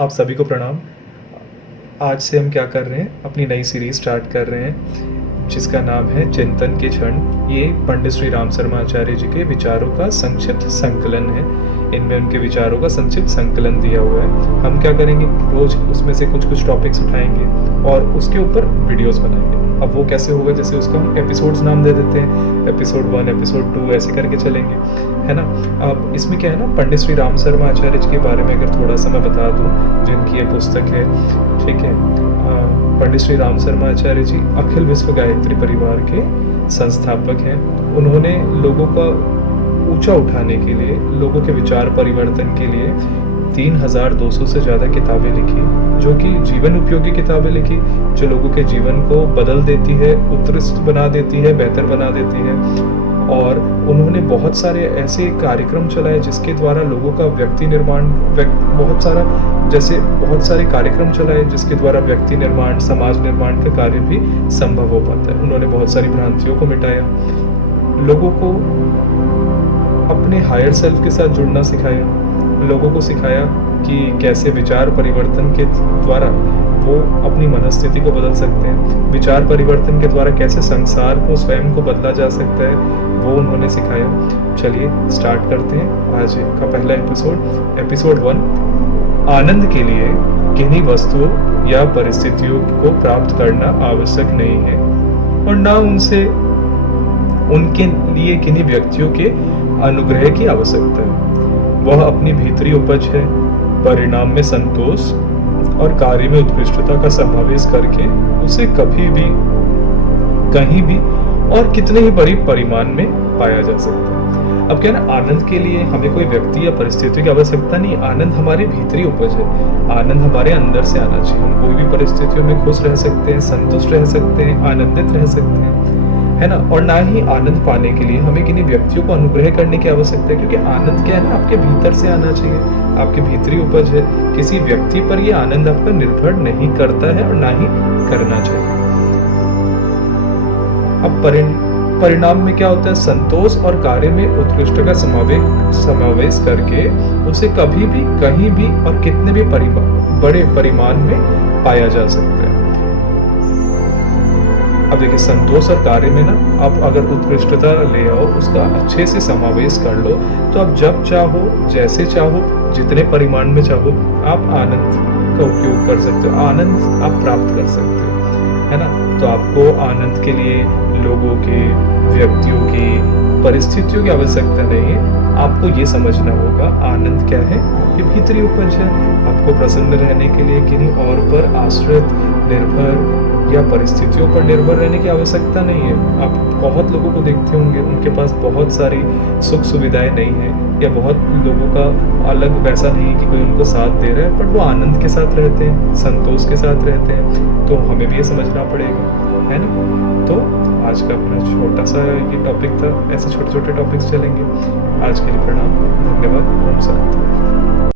आप सभी को प्रणाम। आज से हम क्या कर रहे हैं, अपनी नई सीरीज स्टार्ट कर रहे हैं जिसका नाम है चिंतन के क्षण। ये पंडित श्री राम शर्मा आचार्य जी के विचारों का संक्षिप्त संकलन है। इनमें उनके विचारों का संक्षिप्त संकलन दिया हुआ है। हम क्या करेंगे, रोज उसमें से कुछ कुछ टॉपिक्स उठाएंगे और उसके ऊपर वीडियोस बनाएंगे। अब वो कैसे होगा, जैसे उसका हम एपिसोड्स नाम दे देते हैं, एपिसोड 1, एपिसोड 2 ऐसे करके चलेंगे, है ना। अब इसमें क्या है ना, पंडित श्री राम शर्मा आचार्य जी के बारे में अगर थोड़ा सा मैं बता दूं, जिनकी ये पुस्तक है, ठीक है। पंडित श्री राम शर्मा आचार्य जी अखिल विश्व गायत्री परिवार के संस्थापक हैं। उन्होंने लोगों का ऊंचा उठाने के लिए, लोगों के विचार परिवर्तन के लिए 3200 से ज़्यादा किताबें लिखी, जो कि जीवन उपयोगी किताबें लिखी, जो लोगों के जीवन को बदल देती है, उत्कृष्ट बना देती है, बेहतर बना देती है। और उन्होंने बहुत सारे ऐसे कार्यक्रम चलाए जिसके द्वारा लोगों का व्यक्ति निर्माण, बहुत सारे कार्यक्रम चलाए जिसके द्वारा व्यक्ति निर्माण, समाज निर्माण का कार्य भी संभव हो पाता है। उन्होंने बहुत सारी भ्रांतियों को मिटाया, लोगों को अपने हायर सेल्फ के साथ जुड़ना सिखाया, लोगों को सिखाया कि कैसे विचार परिवर्तन के द्वारा वो अपनी मनस्थिति को बदल सकते हैं, विचार परिवर्तन के द्वारा कैसे संसार को, स्वयं को बदला जा सकता है, वो उन्होंने सिखाया। चलिए स्टार्ट करते हैं आज का पहला एपिसोड 1। आनंद के लिए किन्हीं वस्तुओं या परिस्थितियों को प्राप्त करना आवश्यक नहीं है और ना उनके लिए किन्हीं व्यक्तियों के अनुग्रह की आवश्यकता है। वह अपनी भीतरी उपज है, परिणाम में संतोष और कार्य में उत्कृष्टता का समावेश करके उसे कभी भी, कहीं भी और कितने ही बड़ी परिमाण में पाया जा सकता है। अब क्या ना, आनंद के लिए हमें कोई व्यक्ति या परिस्थिति की आवश्यकता नहीं। आनंद हमारी भीतरी उपज है, आनंद हमारे अंदर से आना चाहिए। हम कोई भी परिस्थितियों में खुश रह सकते हैं, संतुष्ट रह सकते हैं, आनंदित रह सकते हैं, है ना। और ना ही आनंद पाने के लिए हमें किन्हीं व्यक्तियों को अनुग्रह करने की आवश्यकता है, क्योंकि आनंद क्या है ना, आपके भीतर से आना चाहिए, आपकी भीतरी उपज है। किसी व्यक्ति पर ये आनंद आपका निर्भर नहीं करता है और ना ही करना चाहिए। अब परिणाम में क्या होता है, संतोष और कार्य में उत्कृष्ट का समावेश करके उसे कभी भी, कहीं भी और कितने भी बड़े परिमाण में पाया जा सकता है। अब देखिए, संतोष और कार्य में ना आप अगर उत्कृष्टता ले आओ, उसका अच्छे से समावेश कर लो, तो आप जब चाहो, जैसे चाहो, जितने परिमाण में चाहो, आप आनंद का उपयोग कर सकते हो, आनंद आप प्राप्त कर सकते हो, है ना। तो आपको आनंद के लिए लोगों के, व्यक्तियों की, परिस्थितियों की आवश्यकता नहीं है। आपको ये समझना होगा आनंद क्या है, आपकी भीतरी उपज है। आपको प्रसन्न रहने के लिए किन्हीं और पर आश्रित, निर्भर या परिस्थितियों पर निर्भर रहने की आवश्यकता नहीं है। आप बहुत लोगों को देखते होंगे, उनके पास बहुत सारी सुख सुविधाएं नहीं है, या बहुत लोगों का अलग वैसा नहीं है कि कोई उनको साथ दे रहा है, बट वो आनंद के साथ रहते हैं, संतोष के साथ रहते हैं। तो हमें भी ये समझना पड़ेगा, है ना। तो आज का अपना छोटा सा ये टॉपिक था, ऐसे छोटे छोटे टॉपिक्स चलेंगे। आज के लिए प्रणाम, धन्यवाद, ओम शांति।